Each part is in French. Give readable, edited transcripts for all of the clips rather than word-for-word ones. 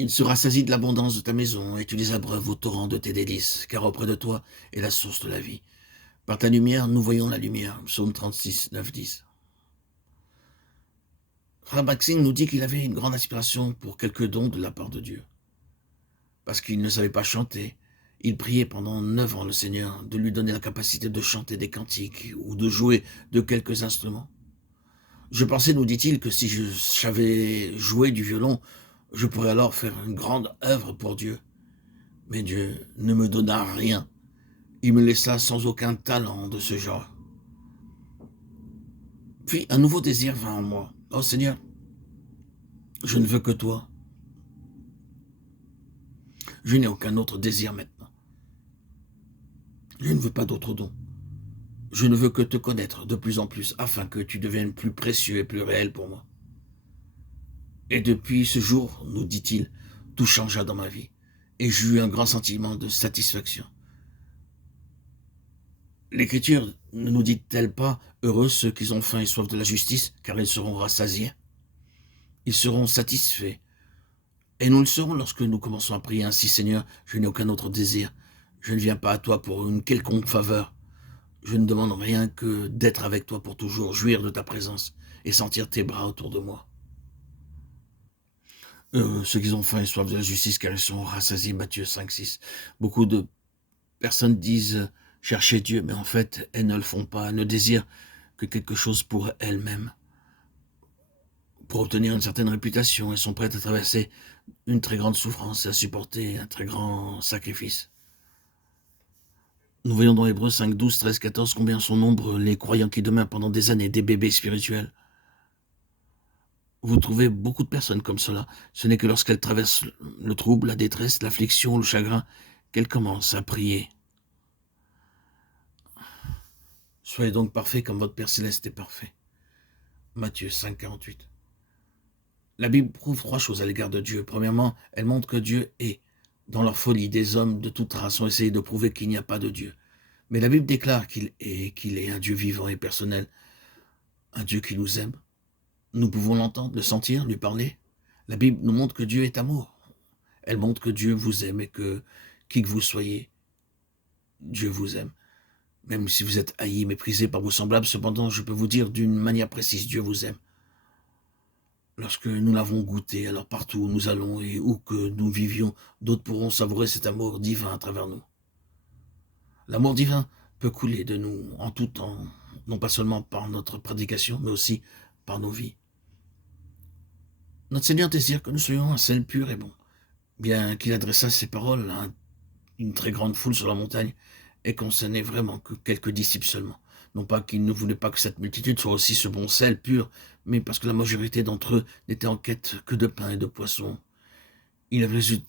Il se rassasie de l'abondance de ta maison, et tu les abreuves au torrent de tes délices, car auprès de toi est la source de la vie. Par ta lumière, nous voyons la lumière. Psaume 36, 9, 10. Frère Maxime nous dit qu'il avait une grande aspiration pour quelques dons de la part de Dieu. Parce qu'il ne savait pas chanter, il priait pendant 9 ans le Seigneur de lui donner la capacité de chanter des cantiques ou de jouer de quelques instruments. Je pensais, nous dit-il, que si je savais jouer du violon, je pourrais alors faire une grande œuvre pour Dieu. Mais Dieu ne me donna rien. Il me laissa sans aucun talent de ce genre. Puis un nouveau désir vint en moi. Oh Seigneur, je ne veux que toi. Je n'ai aucun autre désir maintenant. Je ne veux pas d'autres dons. Je ne veux que te connaître de plus en plus, afin que tu deviennes plus précieux et plus réel pour moi. Et depuis ce jour, nous dit-il, tout changea dans ma vie, et j'eus un grand sentiment de satisfaction. L'Écriture ne nous dit-elle pas, heureux ceux qui ont faim et soif de la justice, car ils seront rassasiés? Ils seront satisfaits. Et nous le serons lorsque nous commençons à prier ainsi, Seigneur, je n'ai aucun autre désir. Je ne viens pas à toi pour une quelconque faveur. Je ne demande rien que d'être avec toi pour toujours, jouir de ta présence et sentir tes bras autour de moi. Ceux qui ont faim et soif de la justice, car ils seront rassasiés, Matthieu 5, 6. Beaucoup de personnes disent chercher Dieu, mais en fait, elles ne le font pas. Elles ne désirent que quelque chose pour elles-mêmes. Pour obtenir une certaine réputation, elles sont prêtes à traverser une très grande souffrance et à supporter un très grand sacrifice. Nous voyons dans Hébreux 5, 12, 13, 14 combien sont nombreux les croyants qui demeurent pendant des années des bébés spirituels. Vous trouvez beaucoup de personnes comme cela. Ce n'est que lorsqu'elles traversent le trouble, la détresse, l'affliction, le chagrin, qu'elles commencent à prier. Soyez donc parfaits comme votre Père Céleste est parfait. Matthieu 5, 48. La Bible prouve 3 choses à l'égard de Dieu. Premièrement, elle montre que Dieu est. Dans leur folie, des hommes de toute race ont essayé de prouver qu'il n'y a pas de Dieu. Mais la Bible déclare qu'il est un Dieu vivant et personnel, un Dieu qui nous aime. Nous pouvons l'entendre, le sentir, lui parler. La Bible nous montre que Dieu est amour. Elle montre que Dieu vous aime et que, qui que vous soyez, Dieu vous aime. Même si vous êtes haï, méprisé par vos semblables, cependant, je peux vous dire d'une manière précise, Dieu vous aime. Lorsque nous l'avons goûté, alors partout où nous allons et où que nous vivions, d'autres pourront savourer cet amour divin à travers nous. L'amour divin peut couler de nous en tout temps, non pas seulement par notre prédication, mais aussi par nos vies. Notre Seigneur désire que nous soyons un sel pur et bon. Bien qu'il adressa ses paroles à une très grande foule sur la montagne, et qu'on ce n'est vraiment que quelques disciples seulement. Non pas qu'il ne voulait pas que cette multitude soit aussi ce bon sel pur, mais parce que la majorité d'entre eux n'étaient en quête que de pain et de poisson. Il résulte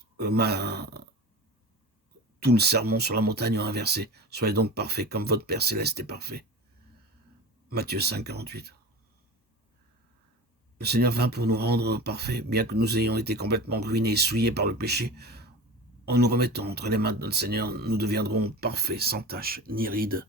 tout le sermon sur la montagne en un verset. Soyez donc parfaits comme votre Père Céleste est parfait. Matthieu 5, 48. Le Seigneur vint pour nous rendre parfaits, bien que nous ayons été complètement ruinés et souillés par le péché. En nous remettant entre les mains de notre Seigneur, nous deviendrons parfaits, sans tache, ni ride.